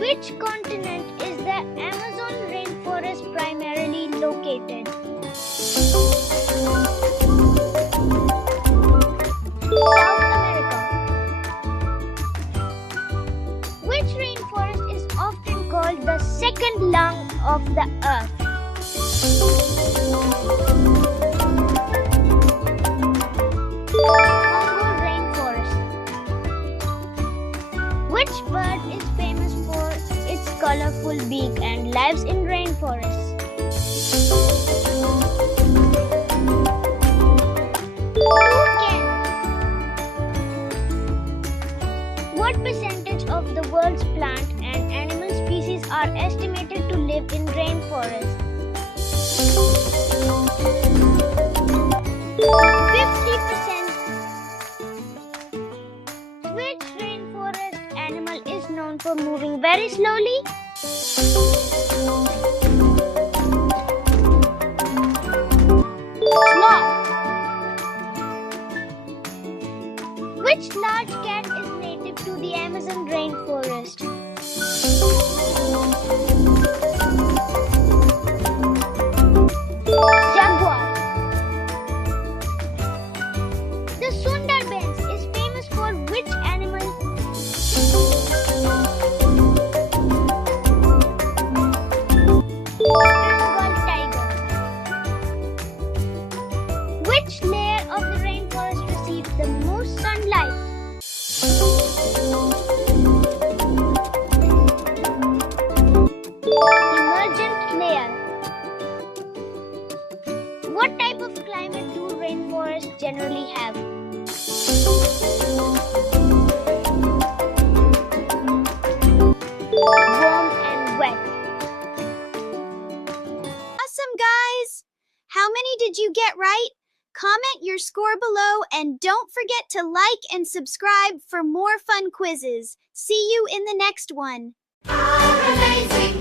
Which continent is the Amazon rainforest primarily located? South America. Which rainforest is often called the second lung of the earth? Congo rainforest. Which bird is famous for its colorful beak and lives in rainforests? Toucan. What percentage of the world's plant and animal species are estimated to live in rainforests? 50%. Which rainforest animal is known for moving very slowly? Sloth. Which large cat is native to the Amazon rainforest? Jaguar. The Sundarbans is famous for which animal? Bengal tiger. Which layer of the rainforest receives the most sunlight? Emergent layer. What type of climate do rainforests generally have? Warm and wet. Awesome, guys! How many did you get right? Comment your score below and don't forget to like and subscribe for more fun quizzes. See you in the next one. Our amazing